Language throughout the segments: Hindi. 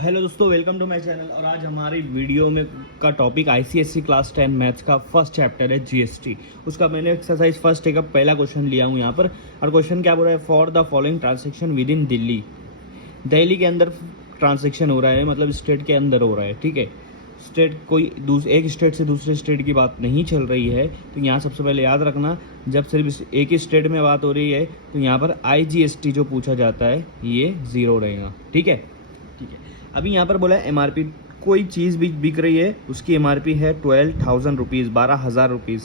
हेलो दोस्तों, वेलकम टू माय चैनल। और आज हमारी वीडियो में का टॉपिक आईसीएसई क्लास 10 मैथ्स का फर्स्ट चैप्टर है जीएसटी। उसका मैंने एक्सरसाइज फर्स्ट का पहला क्वेश्चन लिया हूँ यहाँ पर। और क्वेश्चन क्या बोल रहा है, for the following transaction with in Delhi. Delhi के अंदर ट्रांजेक्शन हो रहा है, मतलब स्टेट के अंदर हो रहा है, ठीक है। स्टेट कोई एक स्टेट से दूसरे स्टेट की बात नहीं चल रही है, तो यहाँ सबसे पहले याद रखना, जब सिर्फ एक ही स्टेट में बात हो रही है तो यहाँ पर आईजीएसटी जो पूछा जाता है ये 0 रहेगा, ठीक है। अभी यहाँ पर बोला है एमआरपी, कोई चीज़ भी बिक रही है उसकी एमआरपी है 12,000 रुपीज़, 12,000 रुपीज़,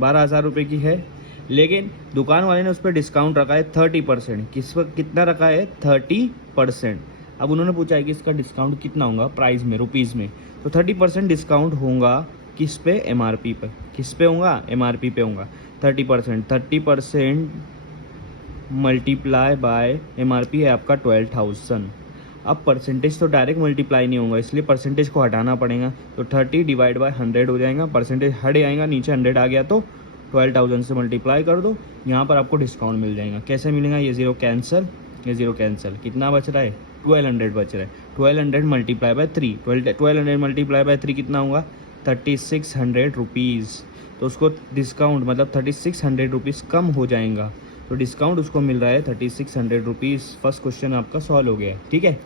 12,000 रुपये की है। लेकिन दुकान वाले ने उस पर डिस्काउंट रखा है 30%। किस पर कितना रखा है? 30%। अब उन्होंने पूछा है कि इसका डिस्काउंट कितना होगा प्राइस में, रुपीज़ में। तो 30% डिस्काउंट होगा किस पे? एमआरपी पर। किस पे होगा? एमआरपी पे होगा 30%। 30% मल्टीप्लाई बाय एमआरपी है आपका 12,000। अब परसेंटेज तो डायरेक्ट मल्टीप्लाई नहीं होगा, इसलिए परसेंटेज को हटाना पड़ेगा। तो 30 डिवाइड बाय 100 हो जाएगा, परसेंटेज हट जाएगा, नीचे 100 आ गया तो 12,000 से मल्टीप्लाई कर दो। यहाँ पर आपको डिस्काउंट मिल जाएगा। कैसे मिलेगा? ये 0 कैंसिल, ये 0 कैंसिल। कितना बच रहा है? 1200 बच रहा है। 1200 मल्टीप्लाई बाय 3, 1200 मल्टीप्लाई बाय 3 कितना होगा? 3600 रुपीज़। तो उसको डिस्काउंट मतलब 3600 रुपीज़ कम हो जाएगा, तो डिस्काउंट उसको मिल रहा है 3600 रुपीज़। फर्स्ट क्वेश्चन आपका सॉल्व हो गया है, ठीक है।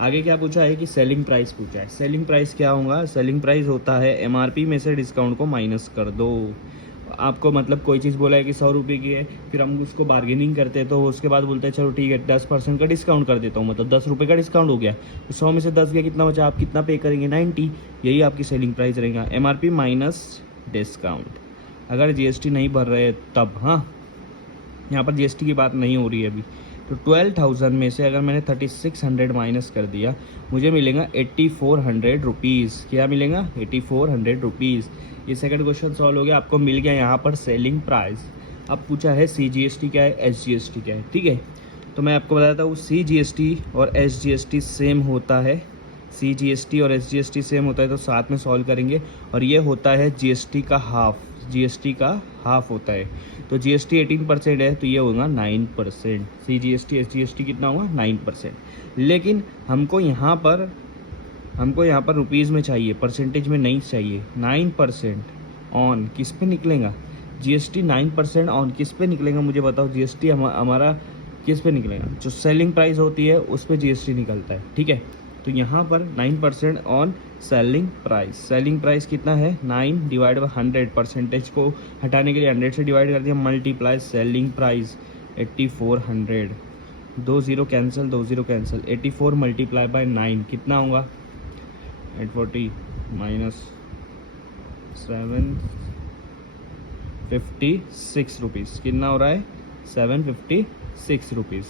आगे क्या पूछा है कि सेलिंग प्राइस पूछा है। सेलिंग प्राइस क्या होगा? सेलिंग प्राइस होता है एमआरपी में से डिस्काउंट को माइनस कर दो। आपको मतलब कोई चीज़ बोला है कि 100 रुपये की है, फिर हम उसको बार्गेनिंग करते हैं, तो उसके बाद बोलते हैं चलो ठीक है 10% का डिस्काउंट कर देता हूँ, मतलब 10 रुपये का डिस्काउंट हो गया। तो 100 में से 10 गया, कितना बचा? आप कितना पे करेंगे? 90। यही आपकी सेलिंग प्राइस रहेगा, एमआरपी माइनस डिस्काउंट। अगर जीएसटी नहीं भर रहे तब, हाँ, यहाँ पर जीएसटी की बात नहीं हो रही है अभी। तो 12,000 में से अगर मैंने 3600 माइनस कर दिया, मुझे मिलेगा 8400 रुपीज़। क्या मिलेगा? 8400 रुपीज़। ये सेकंड क्वेश्चन सॉल्व हो गया, आपको मिल गया यहाँ पर सेलिंग प्राइस। अब पूछा है सीजीएसटी क्या है, एसजीएसटी क्या है, ठीक है। तो मैं आपको बताता हूँ, सीजीएसटी और एसजीएसटी सेम होता है। सीजीएसटी और एसजीएसटी सेम होता है, तो साथ में सॉल्व करेंगे। और ये होता है जीएसटी का हाफ, जीएसटी का हाफ होता है। तो जीएसटी 18% है, तो ये होगा 9%। सीजीएसटी एसजीएसटी कितना होगा? 9%। लेकिन हमको यहाँ पर रुपीज़ में चाहिए, परसेंटेज में नहीं चाहिए। 9% ऑन किस पे निकलेगा? जीएसटी 9% ऑन किस पे निकलेगा? मुझे बताओ, जीएसटी हमारा किस पे निकलेगा? जो सेलिंग प्राइस होती है उस पे जीएसटी निकलता है, ठीक है। तो यहाँ पर 9% on selling price. Selling price कितना है? 9 डिवाइड बाई 100। परसेंटेज को हटाने के लिए 100 से डिवाइड कर दिया, multiply selling price 8400। 2 0 cancel, 2 0 cancel. 84 multiply by 9 कितना होगा? 840 माइनस 756 रुपीज़। कितना हो रहा है? 756 रुपीज़।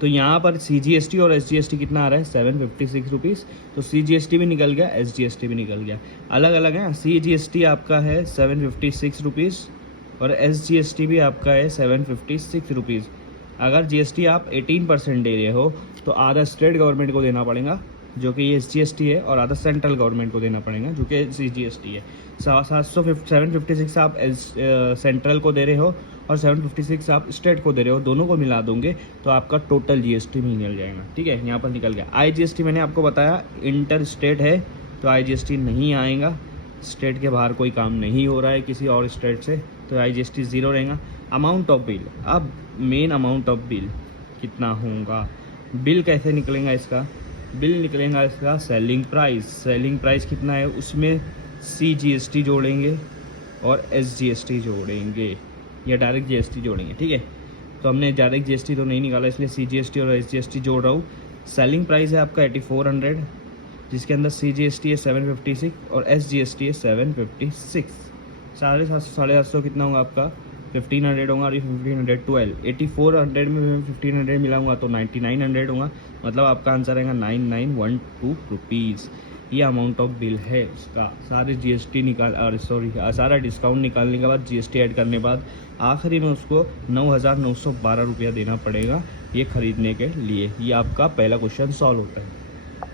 तो यहाँ पर सीजीएसटी और एसजीएसटी कितना आ रहा है? 756 रुपीज़। तो सीजीएसटी भी निकल गया, एसजीएसटी भी निकल गया। अलग अलग है, सीजीएसटी आपका है 756 रुपीज़ और एसजीएसटी भी आपका है 756 रुपीज़। अगर जीएसटी आप 18% दे रहे हो तो आधा स्टेट गवर्नमेंट को देना पड़ेगा, जो कि ये एसजीएसटी है, और आधा सेंट्रल गवर्नमेंट को देना पड़ेगा, जो कि सीजीएसटी है। 756 आप सेंट्रल को दे रहे हो और 756 आप स्टेट को दे रहे हो, दोनों को मिला दोगे तो आपका टोटल जीएसटी भी निकल जाएगा, ठीक है। यहाँ पर निकल गया। आईजीएसटी मैंने आपको बताया इंटर स्टेट है, तो आईजीएसटी नहीं आएगा। स्टेट के बाहर कोई काम नहीं हो रहा है किसी और स्टेट से, तो आईजीएसटी 0 रहेगा। अमाउंट ऑफ बिल, अब मेन अमाउंट ऑफ बिल कितना होगा? बिल कैसे निकलेगा इसका? बिल निकलेगा इसका सेलिंग प्राइस। सेलिंग प्राइस कितना है, उसमें सीजीएसटी जोड़ेंगे और एसजीएसटी जोड़ेंगे, या डायरेक्ट जीएसटी जोड़ेंगे, ठीक है। तो हमने डायरेक्ट जीएसटी तो नहीं निकाला, इसलिए सीजीएसटी और एसजीएसटी जोड़ रहा हूँ। सेलिंग प्राइस है आपका 8400, जिसके अंदर सीजीएसटी है 756 और एसजीएसटी है 756। 750 कितना होगा आपका? 1500 होगा, और 1512। 8400 में 1500 मिलाऊंगा तो 9900 होगा, मतलब आपका आंसर आएगा 9912 रुपीज़। ये अमाउंट ऑफ बिल है उसका। सारे जीएसटी सारा डिस्काउंट निकालने के बाद, जीएसटी ऐड करने के बाद आखिरी में उसको 9,912 रुपया देना पड़ेगा ये खरीदने के लिए। ये आपका पहला क्वेश्चन सॉल्व होता है।